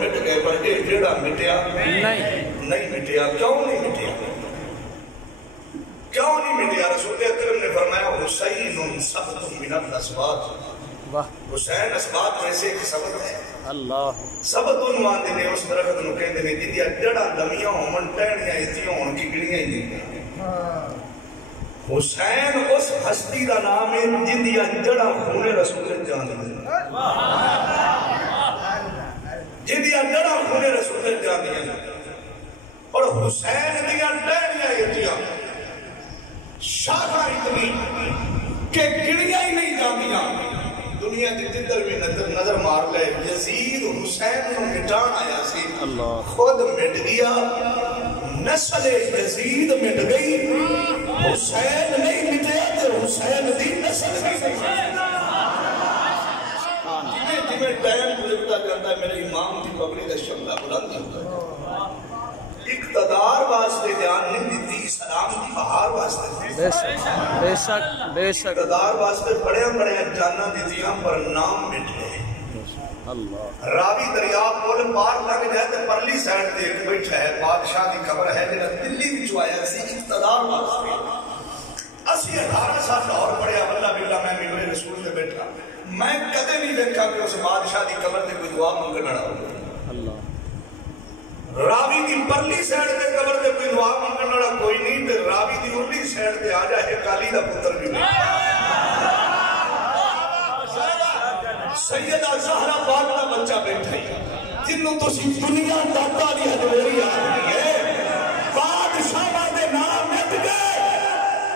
مٹ گئے پر یہ جڑا مٹیا نہیں مٹیا. کیوں نہیں مٹیا؟ کیوں نہیں مٹیا؟ رسول اکرم نے فرمایا حسین سبت من الاسباط. حسین اسباط میں سے ایک سبت ہے. سبت انوان دینے اس درخت نو کہندے نے جدیا جڑا لمیاں ہون ٹہنیاں ایتیاں ہون کی گڑیاں ہی نہیں. حسین اس ہستی دا نام ہے جدیا جڑا خون رسول جان دیا. جدیا جڑا خون رسول جان دیا. اور حسین دیا ٹہنیاں ایتیاں شاخہ اتنی کہ گڑیاں ہی نہیں جاندیاں. دنیا کی جدر بھی نظر مار لے یزید حسین کو مٹان آیا سی خود مٹ گیا. نسل یزید مٹ گئی. حسین نہیں مٹیا تو حسین دی نسل بھی نہیں. جمیں ٹائم گزرتا کرتا ہے میرے امام کی پگڑی کا شملہ بلند ہوتا ہے. اقتدار واسطے جان نہیں دیتی سلام کی بہار واسطے. بے شک اقتدار واسطے بڑے بڑے جانا دیتی ہم پر نام مٹ گئے. راوی دریا پول پار لگ جائے تو پرلی سائڈ تے ایک بیٹھا ہے بادشاہ کی خبر ہے جنہا دلی بھی چوایا سی اقتدار واسطے. اسی 18 سال لاہور پڑھیا واللہ باللہ میں میرے رسول سے بیٹھا. میں کدے نہیں دیکھا کہ اس بادشاہ کی خبر تے کوئی دعا منگنا رہا ہو. راوی دی پرلی سائڈ تے قبر تے کوئی دعا منگن والا کوئی نہیں تے راوی دی ارلی سائڈ تے آ جائے کالی دا پتر بھی نہیں. سیدہ زہرا پاک دا بچہ بیٹھا ہی جنوں تسی دنیا داتا دی حضوری آدمی ہے. بادشاہ دے نام مٹ گئے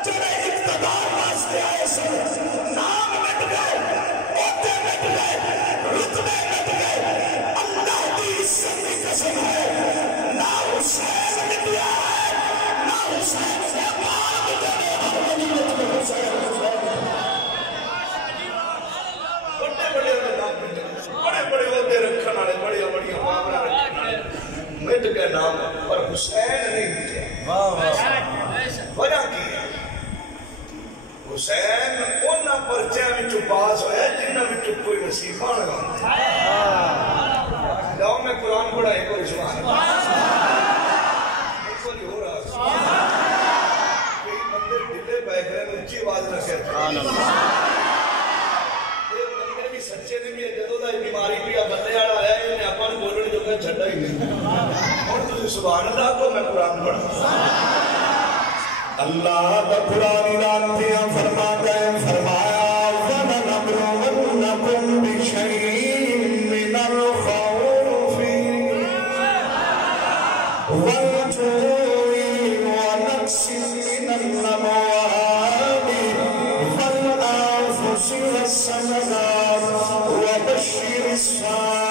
جڑے اقتدار واسطے آئے سن. نام مٹ گئے عہدے مٹ گئے رتبے مٹ گئے. اللہ دی عزت کی قسم ہے نہ حسین مٹیا ہے نہ حسین سے مار مٹنے محمدی مٹ گئے. حسین بڑے بڑے عہدے رکھن والے بڑی بڑی معاملہ رکھن والے مٹ گئے نام پر حسین نہیں مٹیا. وجہ کی ہے؟ حسین انہاں پرچیاں وچوں پاس ہویا جنہاں وچوں کوئی وظیفہ لگا. جاؤ میں قرآن پڑھا ایک اور سبحان اللہ. ایک اور ہو رہا کئی بندے ڈلے بیٹھ رہے اونچی آواز رکھے. بندے بھی سچے نے بھی جدوں دا بیماری پیا بندے والا آیا انہیں اپن بولنے جو کہ چھڈا ہی نہیں. اور تسی سبحان اللہ کو میں قرآن پڑھا. اللہ دا قرآن اعلان کیا فرماتا ہے فرمایا وَلَنَبْلُوَنَّكُمْ بِشَيْءٍ مِّنَ الْخَوْفِ وَالْجُوعِ وَنَقْصٍ مِّنَ الْأَمْوَالِ وَالْأَنفُسِ وَالثَّمَرَاتِ وَبَشِّرِ الصَّابِرِينَ.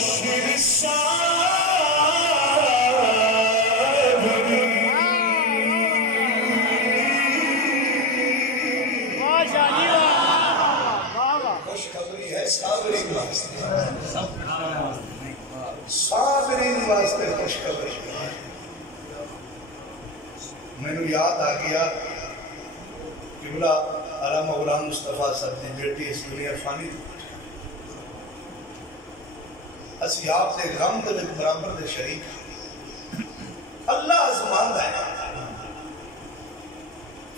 وبشر خوشخبری ہے صابرین واسطے، صابرین واسطے خوشخبری ہے۔ میں نے یاد آ گیا قبلہ علامہ غلام مصطفیٰ صاحب دی بیٹی اس دنیا فانی دی، اسی آپ دے غم دے برابر دے شریک اللہ آزمان ہے۔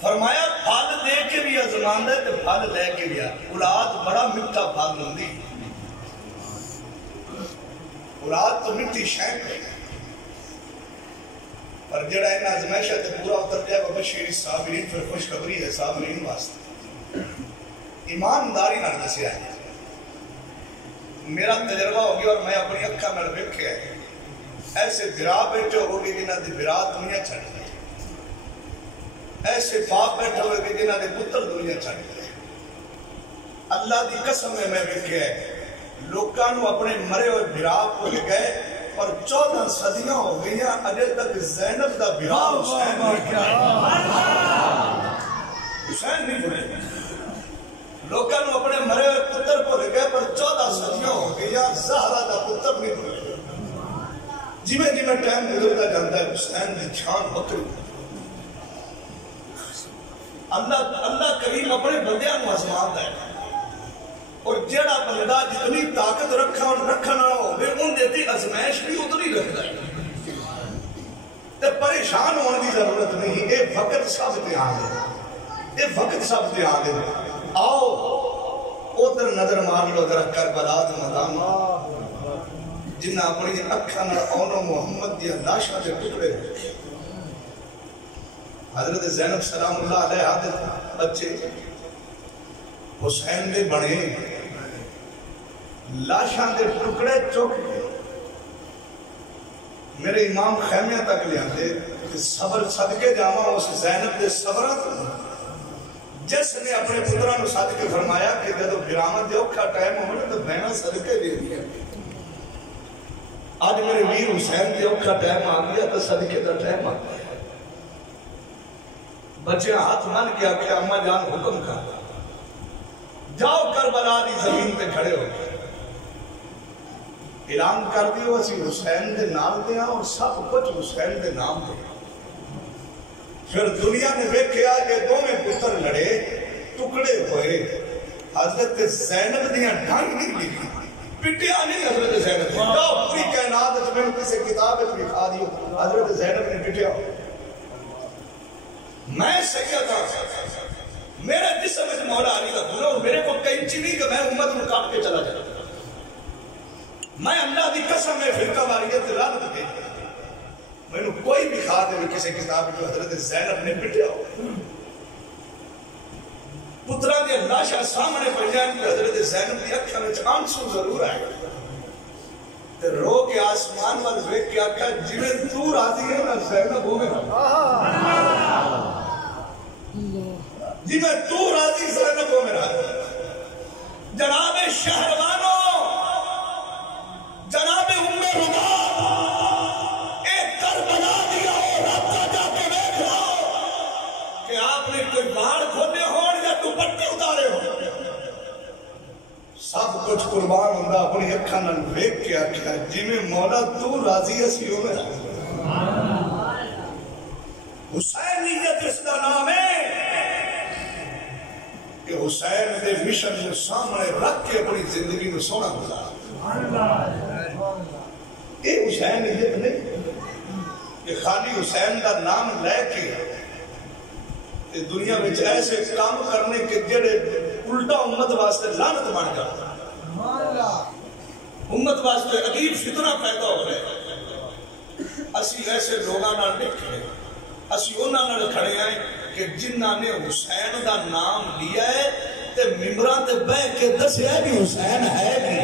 فرمایا پھل دے کے بھی آزمان ہے تو پھل لے کے بھی اولاد بڑا مٹھا پھل ہوندی، اولاد تو مٹھی شے ہے، پر جڑا ان آزمائشہ تے پورا اتر جائے وبشر الصابرین، پھر خوشخبری ہے صابرین واسطے۔ ایمانداری نہ دسیا ہے، میرا تجربہ ہو گیا اور میں اپنی اکھا نال ویکھیا ہے، ایسے برا بیٹھے ہو گئے جنہاں دی برا دنیا چھڑ گئی، ایسے باپ بیٹھے ہوئے کہ جنہاں دے پتر دنیا چھڑ گئے۔ اللہ دی قسم میں ویکھیا ہے لوکاں نو اپنے مرے ہوئے برا بھول گئے، اور 14 صدیاں ہو گئی ہیں اجے تک زینب دا برا حسین نہیں بھولے۔ لوکاں نو اپنے مرے ہوئے پتر بھول گئے، پر 14 صدیاں ہو گئی ہیں زہرا دا پتر نہیں بھولے۔ جویں جویں ٹائم گزرتا جاتا ہے حسین دی شان بکری۔ اللہ کریم اپنے بندیاں نو آزماندا ہے، اور جڑا بندہ جتنی طاقت رکھنا ہوگی ان دیتی ازمائش بھی اتنی رکھتا ہے، تے پریشان ہونے کی ضرورت نہیں۔ اے وقت سب دھیان دے، اے وقت سب دھیان دے۔ آؤ ادھر نظر مار لو ذرا کربلا دے میدان، جنہاں اپنی اکھاں نال اونو محمد دی لاشاں دے ٹکڑے رکھے۔ حضرت زینب سلام اللہ علیہ دے بچے حسین دے بڑے لاشاں دے ٹکڑے چک کے میرے امام خیمیہ تک لے آتے، صبر صدقے جاواں اس زینب دے صبرات، جس نے اپنے پتران کو صدقے فرمایا کہ جب برامت دے اوکھا ٹائم ہونے تو بہنہ صدقے دے دیا۔ آج میرے ویر حسین دے اوکھا ٹائم آ گیا تو صدقے دا ٹائم آ گیا۔ بچے ہاتھ مان کے آکھے اماں جان حکم کر جاؤ کربلا دی زمین پہ کھڑے ہو، اعلان کر دیو اسی حسین دے نام دے اور سب کچھ حسین دے نام دے۔ پھر دنیا نے ویکھیا کہ دونوں پتر لڑے ٹکڑے ہوئے، حضرت زینب دیاں ڈھنگ نہیں لکھی، پٹیا نہیں حضرت زینب نے، جاؤ پوری کائنات میں کسی کتاب میں لکھا دیو حضرت زینب نے پٹیا۔ میں سید ہوں، میرے جسم میں مولا علی کا گناہ، اور میرے کو کئی چیزیں کہ میں امت میں کاٹ کے چلا جاتا، میں اللہ دی قسم میں فرقہ واریت لعنت دے، میں نے کوئی بھی کھا دے کسی کتاب جو حضرت زینب نے پٹیا ہو۔ پتران دی لاشاں سامنے پہ جائیں کہ حضرت زینب دی اکھاں وچ آنسو ضرور آئے، تے رو کے آسمان وال ویکھ کے آکھا جویں تو راضی ہے نا زینب ہو میرا، جی میں تو راضی زینب ہو میرا۔ جناب شہروانوں، جناب ربا، ایک کربلا دیا ہو رابطہ جا کے دیکھ لو کہ آپ نے کوئی باڑ کھولے ہو یا دوپٹے اتارے ہو، سب کچھ قربان ہوندہ اپنی اکھاں نال ویکھ کے آکھیا جی میں مولا تو راضی اسی ہو میرا۔ حسینیت اس کا نام ہے کہ حسین دے مشن کو سامنے رکھ کے اپنی زندگی میں سونا گزارا۔ یہ حسینیت نہیں کہ خالی حسین کا نام لے کے دنیا میں ایسے کام کرنے کے جڑے الٹا امت واسطے لعنت بن جاتا، امت واسطے عجیب فتنہ پیدا ہو رہے۔ اسی ایسے لوگاں نال نہیں کھڑے، اسی انہاں نال کھڑے ہیں کہ جنہاں نے حسین دا نام لیا ہے تے ممبراں تے بیٹھ کے دسیا کہ حسین ہے کہ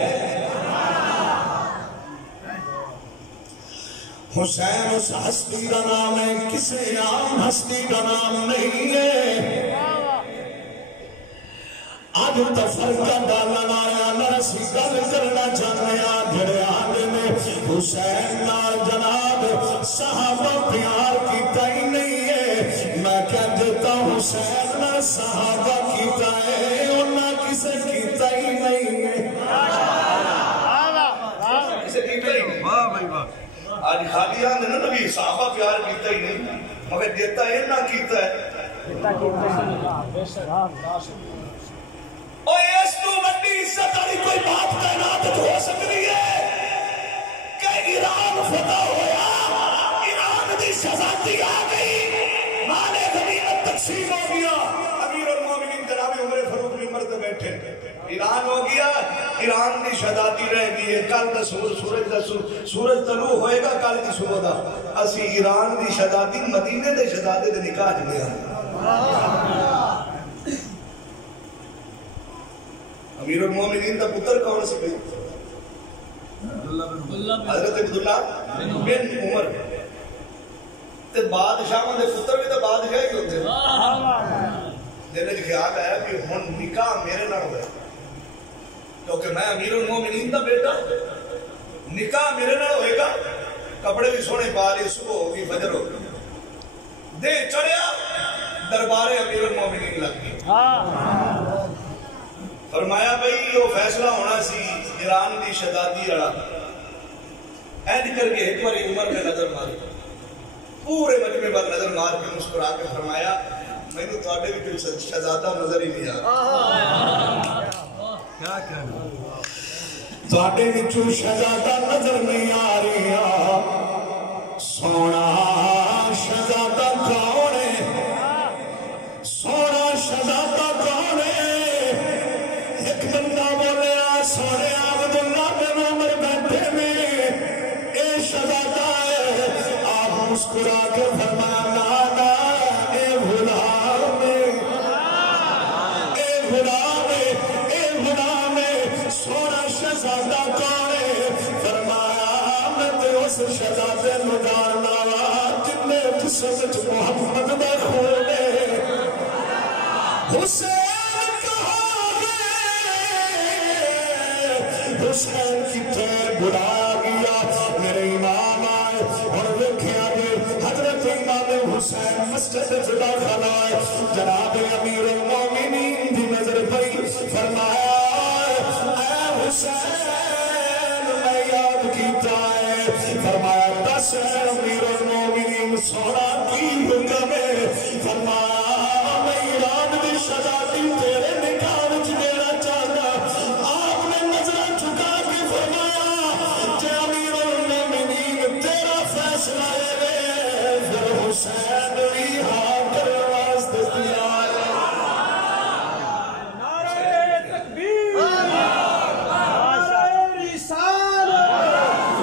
حسین اس ہستی کا نام ہے، کسی عام ہستی کا نام نہیں ہے۔ آج تفرقہ ڈالنا آیا، نرسی گل کرنا چاہنے آ جڑے آج حسین نال جناب صحابہ پیار کیتا ہی نہیں ہے، میں کیا دیتا حسین نال صحابہ کیتا ہے، انہاں کسے کیتا ہی نہیں ہے، کسے کیتا ہی نہیں۔ آج خالی آن دینا نبی صحابہ پیار کیتا ہی نہیں، مگر دیتا ہے نہ کیتا ہے۔ اور اس تو بڑی عزت والی کوئی بات کائنات ہو سکتی ہے کہ ایران فتح ہویا، ایران دی شہزادی آ گئی، مال غنیمت تقسیم ہو گیا، امیر المومنین جناب عمر فاروق ممبر پہ بیٹھے، ایران ہو گیا، ایران دی شہزادی رہ گئی ہے، کل دا سورج طلوع ہوئے گا، کل کی صبح دا اسی ایران دی شہزادی مدینے دے شہزادے دے نکاح لیا۔ امیر المومنین دا پتر کون سی بھئی؟ حضرت عبداللہ بن عمر، تے بادشاہوں دے پتر بھی تو بادشاہ ہی ہوتے ہیں۔ دل وچ خیال آیا کہ ہن نکاح میرے نال ہوئے، کیونکہ میں امیر المومنین دا بیٹا، نکاح میرے نال ہوئے گا، کپڑے بھی سونے پا لے، صبح ہوگی فجر ہوگی، دے چڑھیا دربار امیر المومنین لگ گئی۔ فرمایا بھئی یہ فیصلہ ہونا سی ایران دی شہزادی والا، اینج کر کے ایک باری عمر میں نظر ماری، پورے مجمع پر نظر مار کے مسکرا کے فرمایا میں نے تواڈے وچ شہزادہ نظر ہی نہیں آ رہا، کیا کہنا تواڈے وچ شہزادہ نظر نہیں آ رہا، سونا شہزادہ کون ہے، سونا شہزادہ کون ہے؟ ایک بندہ بولیا سونے عبداللہ بن عمر بیٹھے میں اے شہزادہ ہے، آپ مسکرا کے فرمایا نانا اے غلام اے غلام اے غلام سونا شہزادہ کون ہے؟ فرمایا میں تے اس شہزادے نو جاننا جن نے جسم وچ محمد دا خون ہے، حسین حسین کتے بڑھا گیا، میرے امام آئے اور دیکھیا بھی حضرت امام حسین مسجد داخل آئے، جناب امیر المومنین دی نظر پئی، فرمایا اے حسین میں یاد کیتا ہے، فرمایا دس امیر المومنین سونا کی حکم ہے، فرمایا میں ایران دی شہزادی تیرے نکاح وچ دینا چاہتا، آپ نے نظر چکا کے فرمایا کہ امیر المومنین تیرا فیصلہ ہے، پھر حسین بھی ہاں کرنے واسطے تیار ہے۔ نعرہ تکبیر، نعرہ رسالت،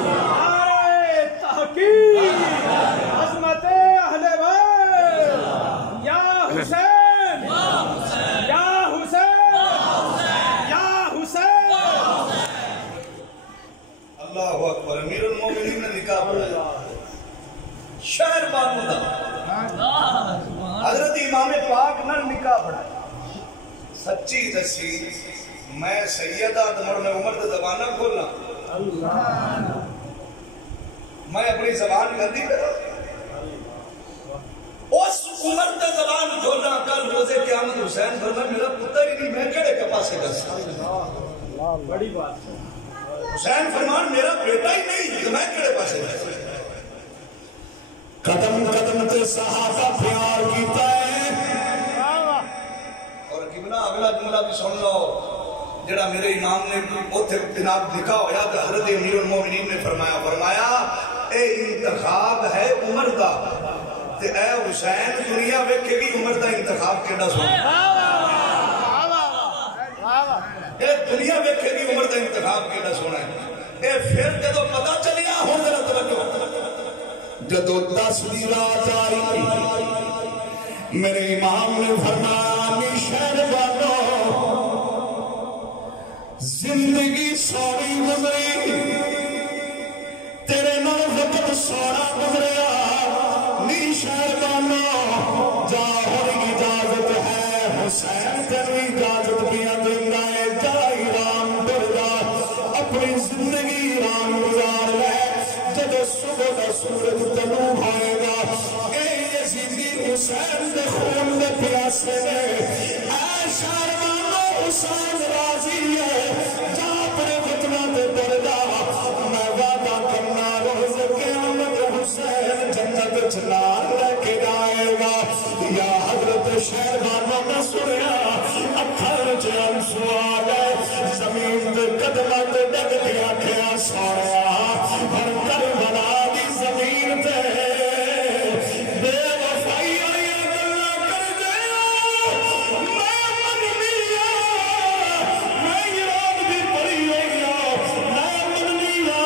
نعرہ تحقیق، عظمت اہل بیت، یا حسین یا حسین یا حسین۔ اللہ اکبر، امیر المومنین نے نکاح پڑھایا، شہر بانو دا حضرت امام پاک نے نکاح پڑھایا، سچی دسی میں سیدہ دمر میں عمر دا زبانہ کھولنا، میں اپنی زبان گندی کرا، اس عمر دا زبان کھولنا، کل روزے قیامت حسین فرمایا میرا پتر ہی نہیں، میں کڑے کپا سے دستا، بڑی بات، حسین فرمان میرا بیٹا ہی نہیں تو میں کڑے پاسے دستا۔ قدم قدم تے صحابہ پیار کیتا ہے، اور قبلہ اگلا جملہ بھی سن لو جڑا میرے امام نے اوتھے جناب نکاح ہویا تو حضرت امیر المومنین نے فرمایا اے انتخاب ہے عمر دا تے اے حسین دنیا ویکھے گی عمر دا انتخاب کیڑا سونا، اے دنیا ویکھے گی عمر دا انتخاب کیڑا سونا ہے۔ اے پھر جدو پتہ چلیا ہوں ذرا توجہ، جدو 10 دی رات آئی میرے امام نے فرمایا نی شہر بانو زندگی سوری گزری، تیرے نال وقت سونا گزریا، نی شہر بانو جا ہوئی اجازت ہے، حسین تینو اجازت بھی دیندا ہے، جا ایران ٹر جا، اپنی زندگی ایران گزار لے، سورج جنوب آئے گا اے یزیدی حسین دے خون دے پیاسے نے اے شہروانو حسین راضی ہے جا اپنے وطنہ دے دردا میں وعدہ کرنا روز قیامت حسین جنت چنار لے کے جائے گا یا حضرت شہروانو نے سنیا اکھر جان سوا گئے زمین دے قدمہ دے ڈگ دیا کھیا سوڑیا ہر کربلا دی زمین تے بے وفائی آئی اللہ کر دیا میں من لیا میں ایران بھی پڑی ہوئی میں من لیا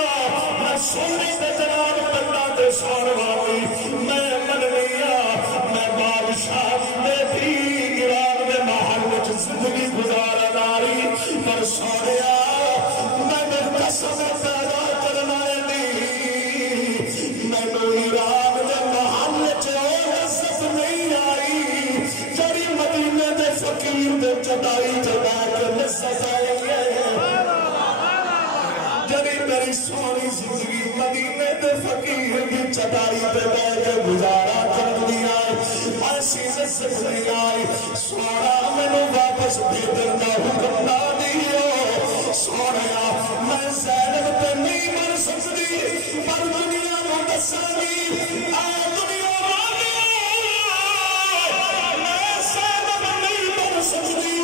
میں سونے دے جناب بندہ دے سوڑوائی میں من لیا میں بادشاہ دے بھی ایران دے محل وچ زندگی گزارا داری پر سوڑیا میں نے قسم پیدا کرنا ایران دے محل عزت نہیں آئی جڑی مدینے دے فقیر دے چٹائی چڑھا کے لذت آئی جڑی میری سونی زندگی مدینے دے فقیر کی چٹائی پہ بیٹھ کے گزارا کر دیا ایسی لذت نہیں آئی سونا مینوں واپس بھیجن کا حکم نہ دیو سونا میں زینب پہ نہیں مر سکتی پر دنیا کو دسانی اے دنیا میں زینب نہیں مر سکتی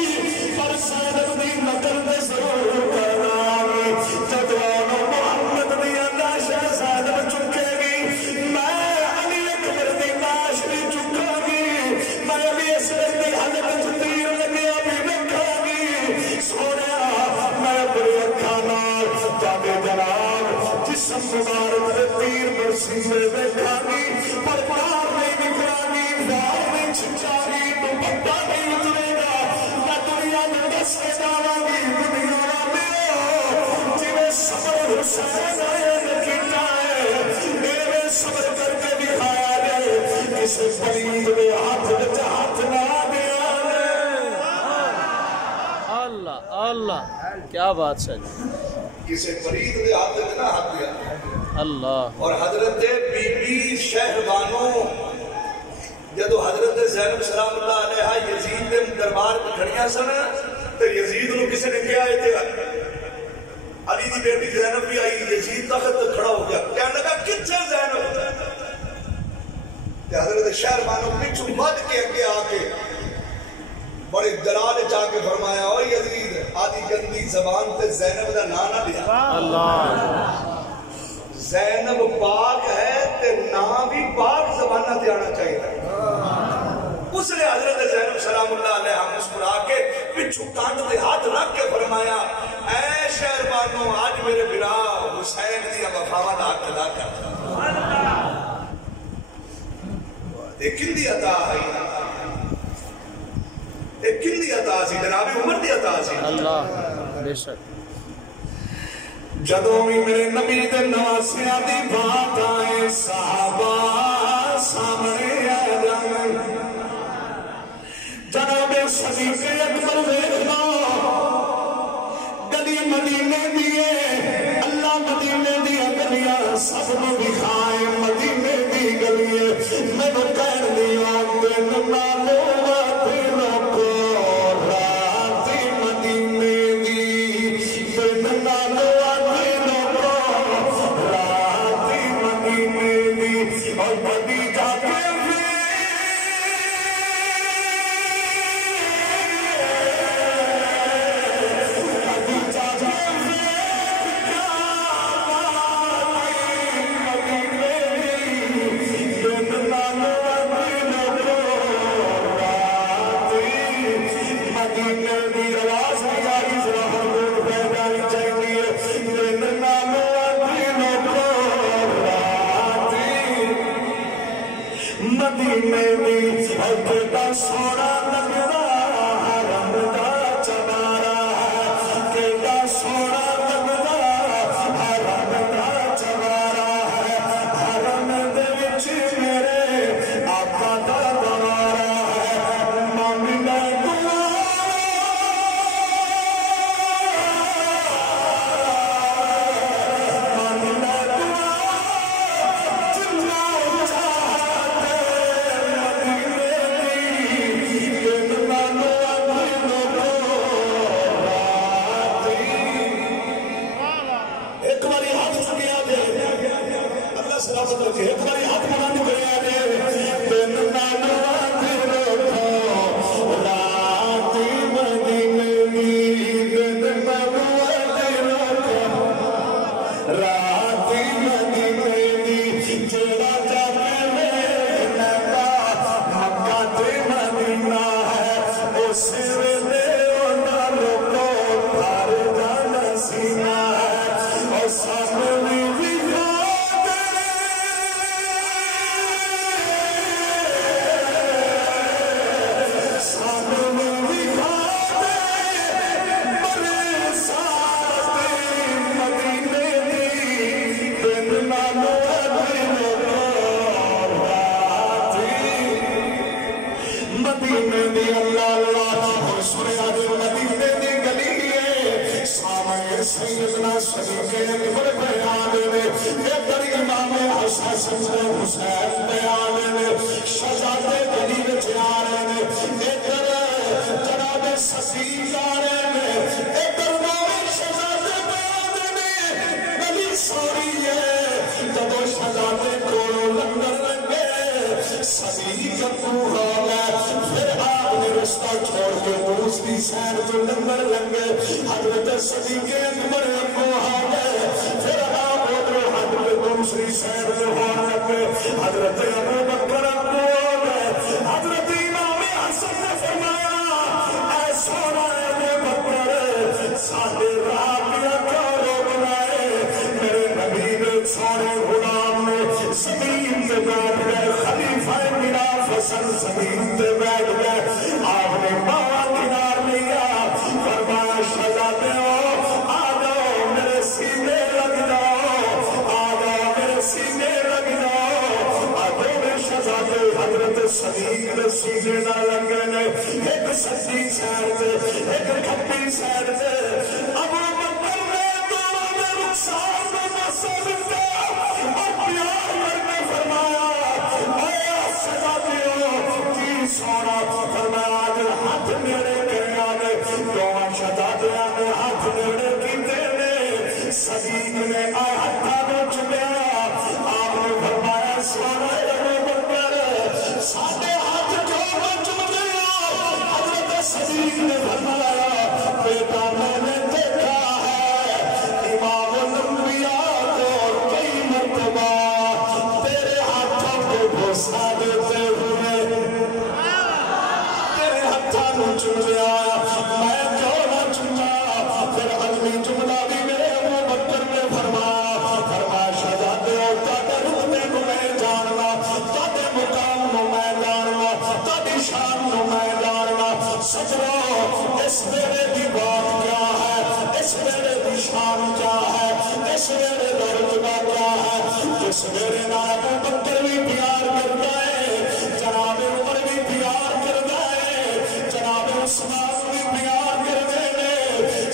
پر زینب دی نقل میں ضرور کرنا جدوان محمد دی لاشیں زینب چکے گی میں علی اکبر دی لاش بھی چکا گی میں علی اصغر دی حلق تیر لگیا بھی رکھا گی سونا میں اپنی اکھانا جانے جناب جسم مبارک دے تیر برسی میں دیکھا گی پر پار نہیں نکلا گی وار نہیں چھچا گی تو پتہ نہیں اترے گا میں دنیا میں دس کے جانا گی دنیا میں جنہیں صبر حسین آئے نکیتا ہے میرے صبر کر کے دکھایا گئے کسی پلید میں ہاتھ نہ دیا اللہ اللہ کیا بات ہے کسی فرید دے ہاتھ میں نہ ہاتھ دیا اللہ اور حضرت بی بی شہروانوں جدو حضرت زینب سلام اللہ علیہ یزید دے دربار پہ کھڑیاں سن تو یزید نو کسی نے کیا آئے تھے علی دی بیٹی زینب بھی آئی یزید تخت کھڑا ہو گیا کہنے لگا کچھے زینب حضرت شہروانوں پیچھو مد کے اگے آ کے بڑے دلال چاہ کے فرمایا اور یزید آدھی گندی زبان تے زینب دا نانا لیا اللہ زینب پاک ہے تے نام بھی پاک زبانہ تے آنا چاہیے اس نے حضرت زینب سلام اللہ علیہ مسکرا کے پچھو کانٹ دے ہاتھ رکھ کے فرمایا اے شہروانوں آج میرے بنا حسین دیا وفاوت حق ادا کرتا لیکن دی عطا ہے کن دی عطا سی جناب عمر دی عطا سی اللہ بے شک جدوں بھی میرے نبی دے نواسیاں دی بات آئے صحابہ سامنے آ جان جناب صدیق اکبر دیکھنا گلی مدینے دیے اللہ مدینے دی گلیاں سب نو دکھائے مدینے دی گلیے میں نے کہہ دیا دن نالو سونا لگتا حرم دا چمارا ہے کیڑا سونا لگتا حرم دا چمارا ہے حرم دے وچ میرے آقا دا دوارا ہے مومنا دعا مومنا دعا راتی مدینے دی جیڑا جانے ویکھنا مکہ تے مدینہ ہے اس ویلے انہاں لوگوں بھر جانا سینہ ہے اور سامنے بھی سیدنا صدیق اکبر بیان نے ادھر امام حسین حسین بیان نے شہزادے گلی وچ آ رہے نے ادھر جناب صدیق آ رہے نے ادھر نام شہزادے بیان نے گلی سوری ہے جب شہزادے کولوں لنگر لگے صدیق کو ہو گئے پھر آپ نے رستہ چھوڑ کے دوسری سیر تو لنگر لگے حضرت صدیق اکبر کو آ گئے پھر آپ ادھر حضرت دوسری سیر تو ہو لگے حضرت ابو بکر کو آ گئے حضرت امام حسن نے فرمایا اے سونا ابو بکر ساڈے راہ پہ کیوں روکنا ہے میرے نبی نے سونے غلام نے زمین پہ بیٹھ گئے خلیفہ میرا فصل زمین پہ بیٹھ گئے آپ نے باوا کنار لیا فرمایا شہزادے آ جاؤ میرے سینے لگ جاؤ آ جاؤ میرے سینے لگ جاؤ دونوں شہزادے حضرت صدیق نے سینے نہ لگے نے ایک سچی سیر سے ایک کھپی سیر سے ابو بکر نے دونوں نے رخسار میں مسل دیا اور پیار کر کے فرمایا اے شہزادے کی سونا فرمایا آج ہاتھ میرے کریا نے دونوں شہزادیاں نے ہاتھ میرے کیتے نے صدیق نے ہاتھاں کو چومیا آپ نے فرمایا سونا ابو بکر ساڈے ہاتھ کیوں چومتے ہو حضرت صدیق نے فرمایا بیٹا میں نے دیکھا ہے امام الانبیاء کو کئی مرتبہ تیرے ہاتھوں کو بوسا دیتے ہوئے تیرے ہاتھاں کو چومیا میں کیوں نہ چوما پھر عالمی جملہ بھی میرے ابو بکر نے فرمایا شہزادے تہاڈے رتبے کو میں جاننا تہاڈے مقام کو میں جاننا تہاڈی شان کو میں جاننا سجنو اس ویلے دی بات کیا ہے اس ویلے دی شان کیا ہے اس ویلے دا رتبہ کیا ہے جس ویلے نال ابو بکر بھی پیار کرتا ہے جناب عمر بھی پیار کرتا ہے جناب عثمان بھی پیار کرتے ہیں